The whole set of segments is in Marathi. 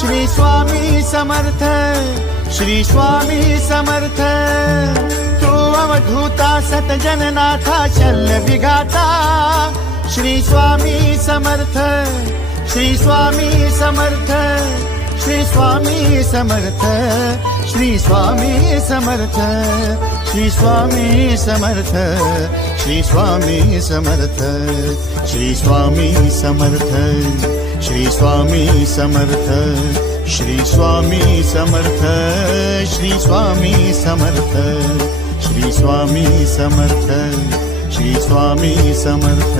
श्री स्वामी समर्थ, श्री स्वामी समर्थ। तू अवधूता सतजननाथा शल्य विघाता, श्री स्वामी समर्थ, श्री स्वामी समर्थ, श्री स्वामी समर्थ, श्री स्वामी समर्थ, श्री स्वामी समर्थ, श्री स्वामी समर्थ, श्री स्वामी समर्थ, श्री स्वामी समर्थ, श्री स्वामी समर्थ, श्री स्वामी समर्थ, श्री स्वामी समर्थ, श्री स्वामी समर्थ।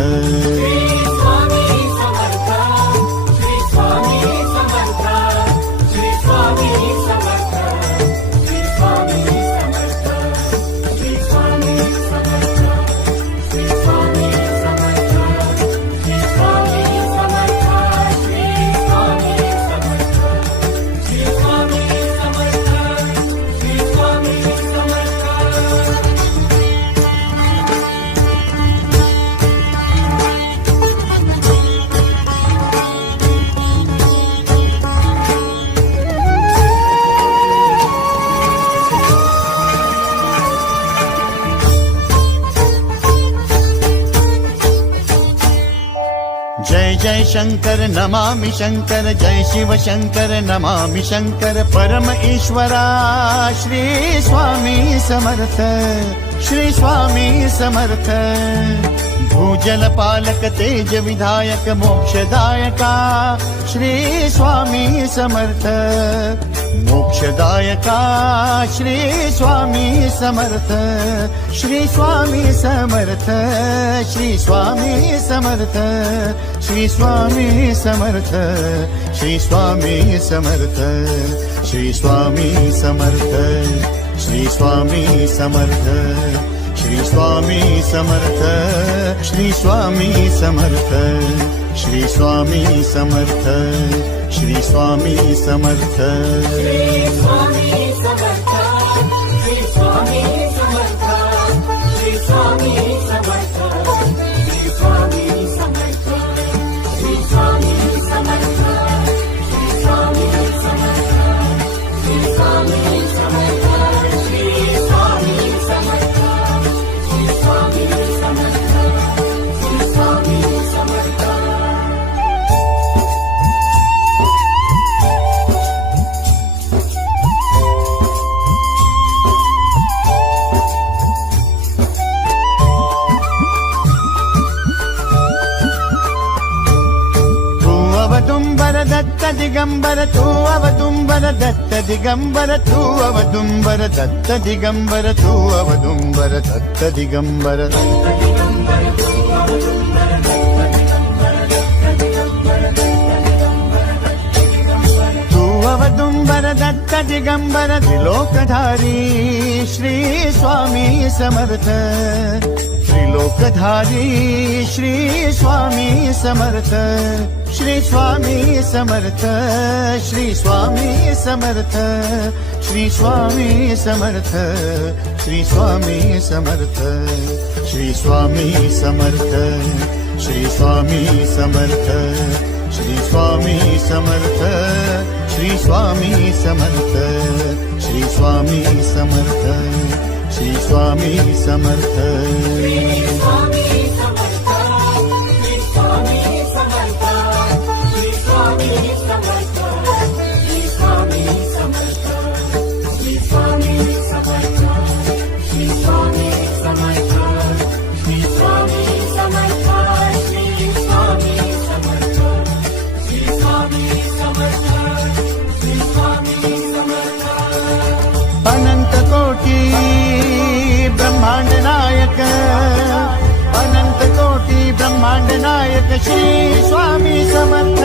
जय जय शंकर नमामि शंकर, जय शिव शंकर नमामि शंकर। परम ईश्वरा श्री स्वामी समर्थ, श्री स्वामी समर्थ। भूजल पालक तेज विधायक मोक्षदायका, श्री स्वामी समर्थ। मोक्षदायका श्री स्वामी समर्थ, श्री स्वामी समर्थ, श्री स्वामी समर्थ, श्री स्वामी समर्थ, श्री स्वामी समर्थ, श्री स्वामी समर्थ, श्री स्वामी समर्थ, श्री स्वामी समर्थ, श्री स्वामी समर्थ, श्री स्वामी समर्थ, श्री स्वामी समर्थ। श्री स्वामी समर्थ, श्री स्वामी समर्थ, श्री स्वामी समर्थ, श्री स्वामी समर्थ, श्री स्वामी समर्थ, श्री स्वामी समर्थ, श्री स्वामी समर्थ, श्री स्वामी समर्थ, श्री स्वामी समर्थ, श्री स्वामी समर्थ। अवदुंबर दत्त दिगंबर, तू अवदुंबर दत्त दिगंबर, तू अवदुंबर दत्त दिगंबर, तू अवदुंबर दत्त दिगंबर। तू अवदुंबर दत्त दिगंबर, त्रिलोकधारी श्री स्वामी समर्थ। त्रिलोकधारी श्री स्वामी समर्थ, श्री स्वामी समर्थ, श्री स्वामी समर्थ, श्री स्वामी समर्थ, श्री स्वामी समर्थ, श्री स्वामी समर्थ, श्री स्वामी समर्थ, श्री स्वामी समर्थ, श्री स्वामी समर्थ, श्री स्वामी समर्थ, श्री स्वामी समर्थ। अनंत कोटी ब्रह्मांड नायक, अनंत कोटी ब्रह्मांड नायक श्री स्वामी समर्थ।